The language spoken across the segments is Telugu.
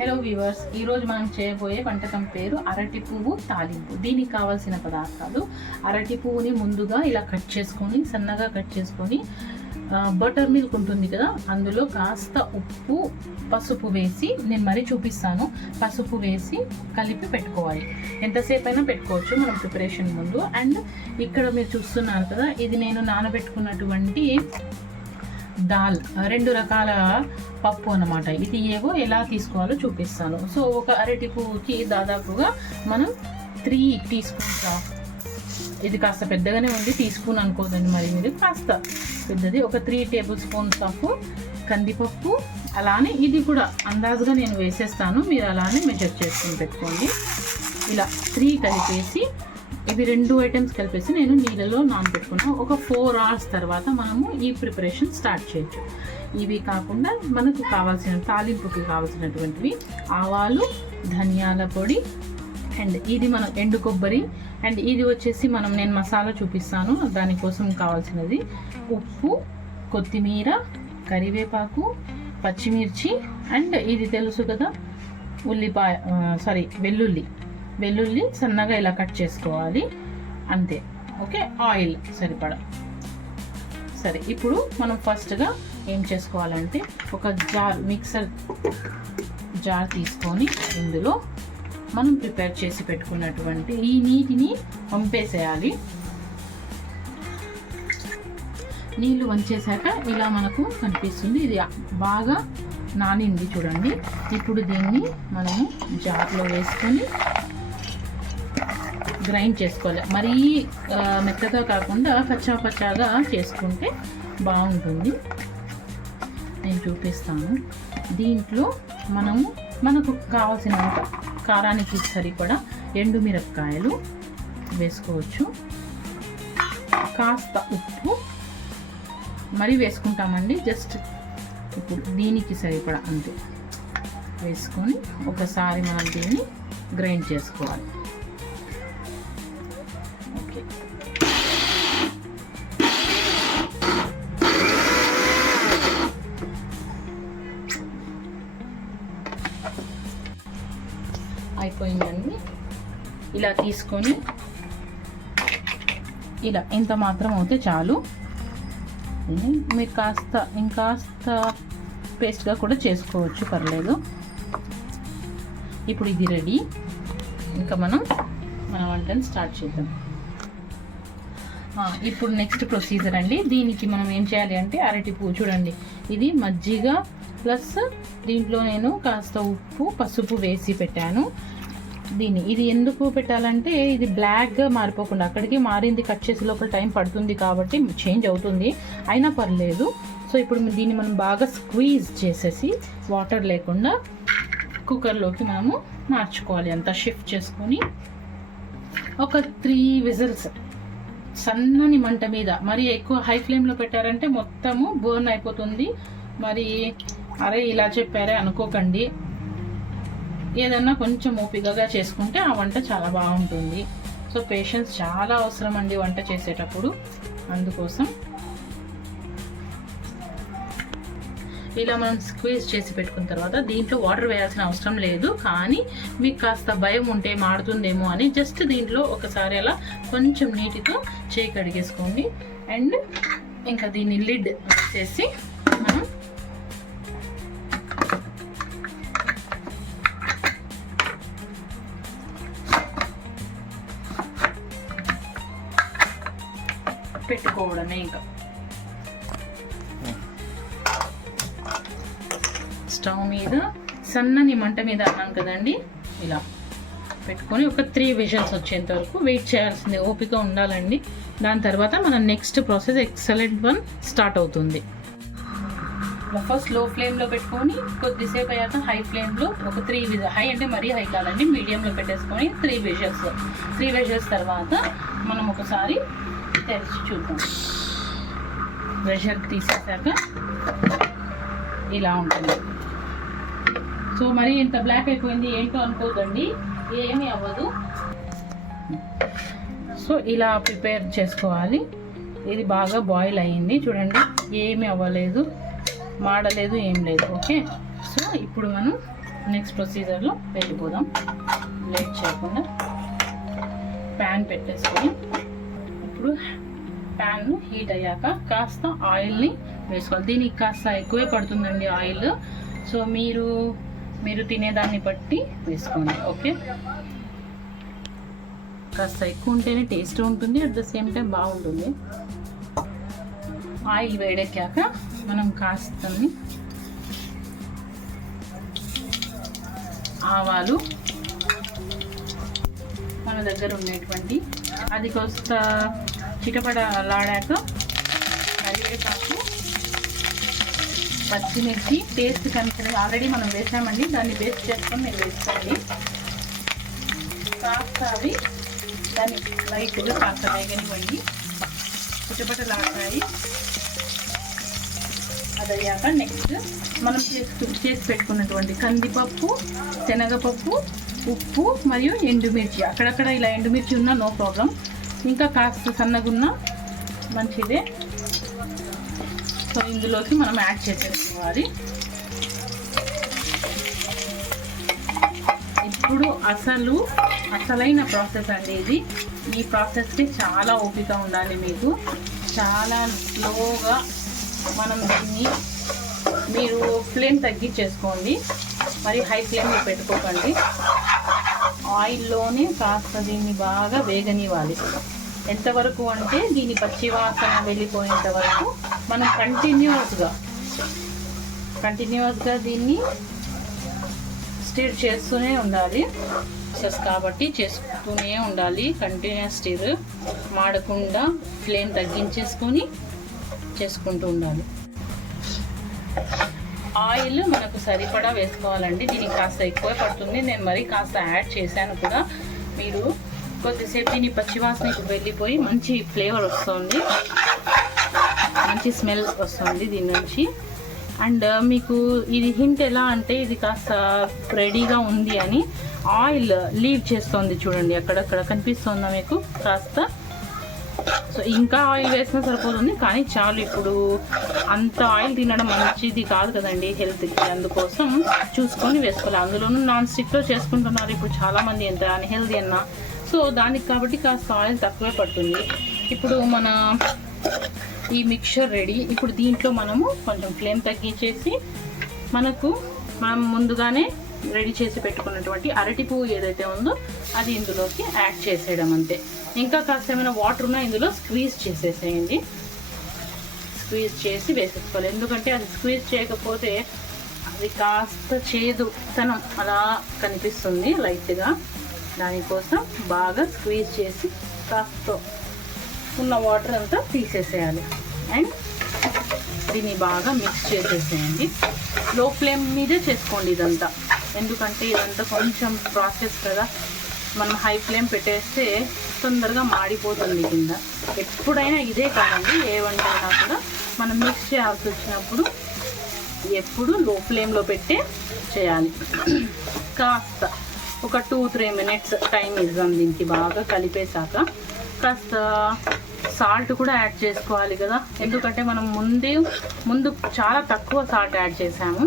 హలో వ్యూవర్స్, ఈరోజు మనం చేయబోయే వంటకం పేరు అరటి పువ్వు తాలింపు. దీనికి కావాల్సిన పదార్థాలు: అరటి పువ్వుని ముందుగా ఇలా కట్ చేసుకొని, సన్నగా కట్ చేసుకొని, బటర్ మిల్క్ ఉంటుంది కదా, అందులో కాస్త ఉప్పు, పసుపు వేసి, నేను మరీ చూపిస్తాను, పసుపు వేసి కలిపి పెట్టుకోవాలి. ఎంతసేపు అయినా పెట్టుకోవచ్చు మనం ప్రిపరేషన్ ముందు. అండ్ ఇక్కడ మీరు చూస్తున్నారు కదా, ఇది నేను నానబెట్టుకున్నటువంటి దాల్, 2 రకాల పప్పు అన్నమాట. ఇది ఏవో ఎలా తీసుకోవాలో చూపిస్తాను. సో ఒక అరటి పువ్వుకి దాదాపుగా మనం 3 టీ స్పూన్స్ ఆఫ్, ఇది కాస్త పెద్దగానే ఉంది, టీ స్పూన్ అనుకోదండి మరి మీరు, కాస్త పెద్దది, ఒక 3 టేబుల్ స్పూన్స్ ఆఫ్ కందిపప్పు. అలానే ఇది కూడా అందాజుగా నేను వేసేస్తాను, మీరు అలానే మెజర్ చేసుకుని పెట్టుకోండి. ఇలా 3 కలిపేసి, ఇవి 2 ఐటమ్స్ కలిపేసి నేను నీళ్ళలో నానబెట్టుకున్నాను. ఒక 4 hours తర్వాత మనము ఈ ప్రిపరేషన్ స్టార్ట్ చేయొచ్చు. ఇవి కాకుండా మనకు కావాల్సిన తాలింపుకి కావాల్సినటువంటివి ఆవాలు, ధనియాల పొడి, అండ్ ఇది మన ఎండు కొబ్బరి, అండ్ ఇది వచ్చేసి నేను మసాలా చూపిస్తాను, దానికోసం కావాల్సినది ఉప్పు, కొత్తిమీర, కరివేపాకు, పచ్చిమిర్చి, అండ్ ఇది తెలుసు కదా వెల్లుల్లి సన్నగా ఇలా కట్ చేసుకోవాలి, అంతే. ఓకే, ఆయిల్ సరిపడా. సరే, ఇప్పుడు మనం ఫస్ట్గా ఏం చేసుకోవాలంటే ఒక మిక్సర్ జార్ తీసుకొని ఇందులో మనం ప్రిపేర్ చేసి పెట్టుకున్నటువంటి ఈ నీటిని వంపేసేయాలి. నీళ్ళు వంచేసాక ఇలా మనకు కనిపిస్తుంది, ఇది బాగా నానింది చూడండి. ఇప్పుడు దీన్ని మనము జార్లో వేసుకొని గ్రైండ్ చేసుకోవాలి. మరీ మెత్తగా కాకుండా పచ్చాగా చేసుకుంటే బాగుంటుంది. నేను చూపిస్తాను. దీంట్లో మనకు కావాల్సిన కారానికి సరిపడా ఎండుమిరపకాయలు వేసుకోవచ్చు, కాస్త ఉప్పు మరీ వేసుకుంటామండి, జస్ట్ ఇప్పుడు దీనికి సరిపడా అంతే వేసుకొని ఒకసారి మనం దీన్ని గ్రైండ్ చేసుకోవాలి. ఓకే, అయిపోయిందండి. ఇలా తీసుకొని ఇలా ఇంత మాత్రం అవుతే చాలు. మీరు ఇంకాస్త పేస్ట్గా కూడా చేసుకోవచ్చు, పర్లేదు. ఇప్పుడు ఇది రెడీ. ఇంకా మన వంటని స్టార్ట్ చేద్దాం. ఇప్పుడు నెక్స్ట్ ప్రొసీజర్ అండి. దీనికి మనం ఏం చేయాలి అంటే, అరటి పువ్వు చూడండి, ఇది మజ్జిగ ప్లస్ దీంట్లో నేను కాస్త ఉప్పు, పసుపు వేసి పెట్టాను. ఇది ఎందుకు పెట్టాలంటే, ఇది బ్లాక్గా మారిపోకుండా, అక్కడికి మారింది కట్ చేసే లోపల టైం పడుతుంది కాబట్టి చేంజ్ అవుతుంది, అయినా పర్లేదు. సో ఇప్పుడు దీన్ని మనం బాగా స్క్వీజ్ చేసేసి వాటర్ లేకుండా కుక్కర్లోకి మనము మార్చుకోవాలి. అంతా షిఫ్ట్ చేసుకొని ఒక 3 విజిల్స్ సన్నని మంట మీద, మరి ఎక్కువ హై ఫ్లేమ్లో పెట్టారంటే మొత్తము బర్న్ అయిపోతుంది. మరి అరే ఇలా చెప్పారే అనుకోకండి, ఏదన్నా కొంచెం ఓపికగా చేసుకుంటే ఆ వంట చాలా బాగుంటుంది. సో పేషెన్స్ చాలా అవసరం అండి వంట చేసేటప్పుడు. అందుకోసం ఇలా మనం స్క్వీజ్ చేసి పెట్టుకున్న తర్వాత దీంట్లో వాటర్ వేయాల్సిన అవసరం లేదు, కానీ మీకు కాస్త భయం ఉంటే మాడుతుందేమో అని జస్ట్ దీంట్లో ఒకసారి అలా కొంచెం నీటితో చేయి కడిగేసుకోండి. అండ్ ఇంకా దీన్ని లిడ్ వేసేసి మనం పెట్టుకోవడమే. ఇంకా స్టవ్ మీద సన్నని మంట మీద అన్నాం కదండి, ఇలా పెట్టుకొని ఒక 3 విజిల్స్ వచ్చేంత వరకు వెయిట్ చేయాల్సిందే, ఓపిక ఉండాలండి. దాని తర్వాత మన next process excellent one start అవుతుంది. ఫస్ట్ లో ఫ్లేమ్లో పెట్టుకొని కొద్దిసేపు అయ్యాక హై ఫ్లేమ్లో ఒక 3 విజిల్స్, హై అంటే మరీ హై కాదండి, మీడియంలో పెట్టేసుకొని 3 విజిల్స్ తర్వాత మనం ఒకసారి తెరిచి చూద్దాం. ప్రెషర్ తీసేసాక ఇలా ఉంటుంది. సో మరి ఇంత బ్లాక్ అయిపోయింది ఏంటో అనుకోదండి, ఏమీ అవ్వదు. సో ఇలా ప్రిపేర్ చేసుకోవాలి. ఇది బాగా బాయిల్ అయ్యింది చూడండి, ఏమీ అవ్వలేదు, మాడలేదు, ఏం లేదు. ఓకే, సో ఇప్పుడు మనం నెక్స్ట్ ప్రొసీజర్లో వెళ్ళిపోదాం. లేట్ చేయకుండా ప్యాన్ పెట్టేసుకొని ఇప్పుడు ప్యాన్ హీట్ అయ్యాక కాస్త ఆయిల్ని వేసుకోవాలి. దీనికి కాస్త ఎక్కువే పడుతుందండి ఆయిల్. సో మీరు తినేదాన్ని బట్టి వేసుకోండి. ఓకే, కాస్త ఎక్కువ ఉంటేనే టేస్ట్ ఉంటుంది, అట్ ద సేమ్ టైం బాగుంటుంది. ఆయిల్ వేడెక్కాక మనం కాస్త ఆవాలు, మన దగ్గర ఉండేటువంటి అది కాస్త చిటపటలాడాక కరివేపాకు, పచ్చిమిర్చి టేస్ట్ కనిపించే ఆల్రెడీ మనం వేసామండి, దాన్ని పేస్ట్ చేసుకొని మీరు వేసుకోండి. కాస్త అవి దాన్ని లైట్గా కాస్త వేగనివ్వండి, చిటపటలాడతాయి. అదయ్యాక నెక్స్ట్ మనం చేసి పెట్టుకున్నటువంటి కందిపప్పు, శనగపప్పు, ఉప్పు మరియు ఎండుమిర్చి, అక్కడక్కడ ఇలా ఎండుమిర్చి ఉన్నా నో ప్రాబ్లం, ఇంకా కాస్త సన్నగున్నా మంచిదే. సో ఇందులోకి మనం యాడ్ చేసేసుకోవాలి. ఇప్పుడు అసలైన ప్రాసెస్ అండి ఇది. ఈ ప్రాసెస్కి చాలా ఓపిక ఉండాలి మీకు, చాలా స్లోగా. మనం దీన్ని మీరు ఫ్లేమ్ తగ్గించేసుకోండి, మరి హై ఫ్లేమ్లో పెట్టుకోకండి. ఆయిల్లోనే కాస్త దీన్ని బాగా వేగనివ్వాలి. ఎంతవరకు అంటే దీని పచ్చివాసన వెళ్ళిపోయేంత వరకు మనం కంటిన్యూస్గా దీన్ని స్టిర్ చేస్తూనే ఉండాలి. ప్రాసెస్ కాబట్టి చేస్తూనే ఉండాలి, కంటిన్యూస్ స్టిర్ మాడకుండా ఫ్లేమ్ తగ్గించేసుకొని చేసుకుంటూ ఉండాలి. ఆయిల్ మనకు సరిపడా వేసుకోవాలండి, దీనికి కాస్త ఎక్కువ పడుతుంది. నేను మరీ కాస్త యాడ్ చేశాను కూడా. మీరు కొద్దిసేపు దీని పచ్చివాసన వెళ్ళిపోయి మంచి ఫ్లేవర్ వస్తుంది, మంచి స్మెల్ వస్తుంది దీని నుంచి. అండ్ మీకు ఇది హింట్ ఎలా అంటే ఇది కాస్త రెడీగా ఉంది అని ఆయిల్ లీవ్ చేస్తుంది చూడండి, అక్కడక్కడ కనిపిస్తుందా మీకు కాస్త. సో ఇంకా ఆయిల్ వేసినా సరిపోతుంది, కానీ చాలు. ఇప్పుడు అంత ఆయిల్ తినడం మంచిది కాదు కదండి హెల్త్కి, అందుకోసం చూసుకొని వేసుకోవాలి. అందులోనూ నాన్ స్టిక్లో చేసుకుంటున్నారు ఇప్పుడు చాలామంది, ఎంత అన్హెల్దీ అన్నా. సో దానికి కాబట్టి కాస్త ఆయిల్ తక్కువే పడుతుంది. ఇప్పుడు మన ఈ మిక్చర్ రెడీ. ఇప్పుడు దీంట్లో మనము కొంచెం ఫ్లేమ్ తగ్గించేసి మనం ముందుగానే రెడీ చేసి పెట్టుకున్నటువంటి అరటి పువ్వు ఏదైతే ఉందో అది ఇందులోకి యాడ్ చేసేయడం అంతే. ఇంకా కాస్త ఏమైనా వాటర్ ఉన్నా ఇందులో స్క్వీజ్ చేసేసేయండి. స్క్వీజ్ చేసి వేసేసుకోవాలి, ఎందుకంటే అది స్క్వీజ్ చేయకపోతే అది కాస్త చేదుతనం అలా కనిపిస్తుంది లైట్గా. దానికోసం బాగా స్క్వీజ్ చేసి కాస్త ఉన్న వాటర్ అంతా తీసేసేయాలి. అండ్ దీన్ని బాగా మిక్స్ చేసేసేయండి. లో ఫ్లేమ్ మీదే చేసుకోండి ఇదంతా, ఎందుకంటే ఇదంతా కొంచెం ప్రాసెస్ కదా. మనం హై ఫ్లేమ్ పెట్టేస్తే తొందరగా మాడిపోతుంది కింద. ఎప్పుడైనా ఇదే కాదండి, ఏ వంట అయినా కూడా మనం మిక్స్ చేయాల్సి వచ్చినప్పుడు ఎప్పుడు లో ఫ్లేమ్లో పెట్టే చేయాలి. కాస్త ఒక 2-3 మినిట్స్ టైం ఇద్దాం దీనికి. బాగా కలిపేశాక కాస్త సాల్ట్ కూడా యాడ్ చేసుకోవాలి కదా, ఎందుకంటే మనం ముందు చాలా తక్కువ సాల్ట్ యాడ్ చేసాము,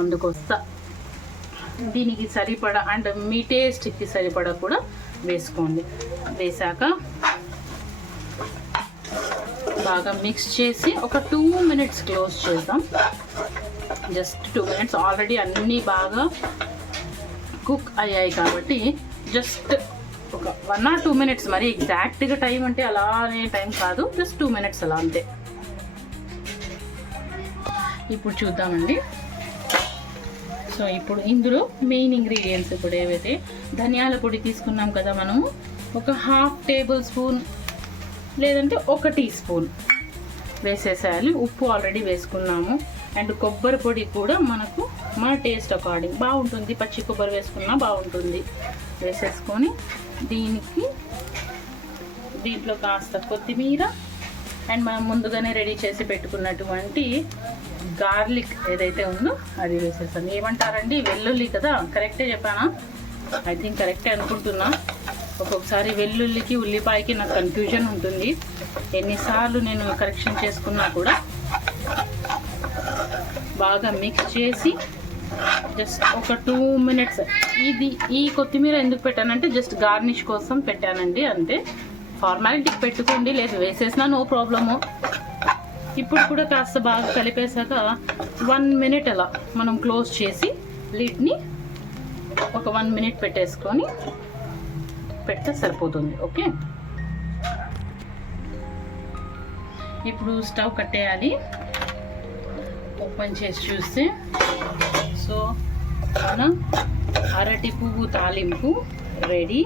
అందుకోసం దీనికి సరిపడా అండ్ మీ టేస్ట్కి సరిపడా కూడా వేసుకోండి. వేసాక బాగా మిక్స్ చేసి ఒక 2 మినిట్స్ క్లోజ్ చేద్దాం. Just 2 minutes. ఆల్రెడీ అన్నీ బాగా కుక్ అయ్యాయి కాబట్టి జస్ట్ ఒక 1 or 2 మినిట్స్, మరి ఎగ్జాక్ట్గా టైం అంటే అలానే టైం కాదు, జస్ట్ 2 మినిట్స్ అలా అంతే. ఇప్పుడు చూద్దామండి. సో ఇప్పుడు ఇందులో మెయిన్ ఇంగ్రీడియంట్స్ ఇప్పుడు ఏవైతే ధనియాల పొడి తీసుకున్నాం కదా మనము, ఒక 1/2 టేబుల్ స్పూన్ లేదంటే 1 టీ స్పూన్ వేసేసేయాలి. ఉప్పు ఆల్రెడీ వేసుకున్నాము. అండ్ కొబ్బరి పొడి కూడా మనకు మన టేస్ట్ అకార్డింగ్ బాగుంటుంది, పచ్చి కొబ్బరి వేసుకున్నా బాగుంటుంది. వేసేసుకొని దీంట్లో కాస్త కొత్తిమీర అండ్ మనం ముందుగానే రెడీ చేసి పెట్టుకున్నటువంటి గార్లిక్ ఏదైతే ఉందో అది వేసేస్తాను. ఏమంటారండి, వెల్లుల్లి కదా, కరెక్టే చెప్పానా? ఐ థింక్ కరెక్టే అనుకుంటున్నా. ఒక్కొక్కసారి వెల్లుల్లికి ఉల్లిపాయకి నాకు కన్ఫ్యూజన్ ఉంటుంది, ఎన్నిసార్లు నేను కరెక్షన్ చేసుకున్నా కూడా. బాగా మిక్స్ చేసి జస్ట్ ఒక 2 minutes. ఈ కొత్తిమీర ఎందుకు పెట్టానంటే జస్ట్ గార్నిష్ కోసం పెట్టానండి, అంతే. ఫార్మాలిటీకి పెట్టుకోండి, లేదు వేసేసినా నో ప్రాబ్లము. ఇప్పుడు కూడా కాస్త బాగా కలిపేశాక 1 minute అలా మనం క్లోజ్ చేసి లిడ్ని ఒక 1 minute పెట్టేసుకొని పెడితే సరిపోతుంది. ఓకే, ఇప్పుడు స్టవ్ కట్టేయాలి. ఓపెన్ చేసి చూస్తే సో మన అరటి పువ్వు తాలింపు రెడీ.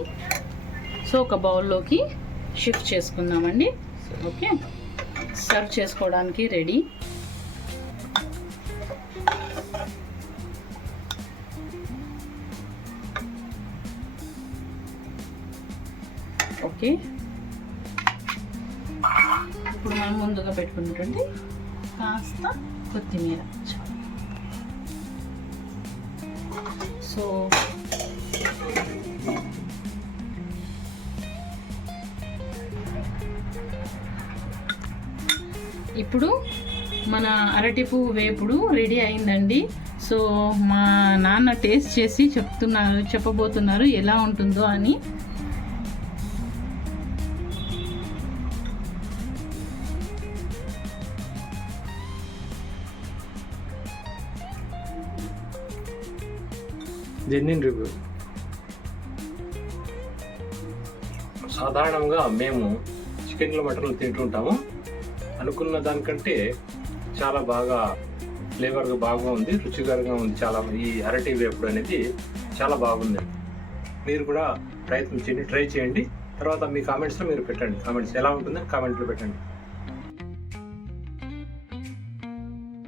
సో ఒక బౌల్లోకి షిఫ్ట్ చేసుకుందామండి. ఓకే, సర్వ్ చేసుకోవడానికి రెడీ. ఓకే, ఇప్పుడు మనం ముందుగా పెట్టుకున్నటువంటి కాస్త కొత్తిమీర. సో ఇప్పుడు మన అరటి పువ్వు వేపుడు రెడీ అయిందండి. సో మా నాన్న టేస్ట్ చేసి చెప్పబోతున్నారు ఎలా ఉంటుందో అని. Genuine review. సాధారణంగా మేము చికెన్లు మటన్లు తింటుంటాము, అనుకున్న దానికంటే చాలా బాగా ఫ్లేవర్గా బాగా ఉంది, రుచికరంగా ఉంది. చాలా ఈ అరటి వేపుడు అనేది చాలా బాగుంది. మీరు కూడా ప్రయత్నం చేయండి, ట్రై చేయండి. తర్వాత మీ కామెంట్స్లో మీరు పెట్టండి, కామెంట్స్ ఎలా ఉంటుందని కామెంట్లో పెట్టండి.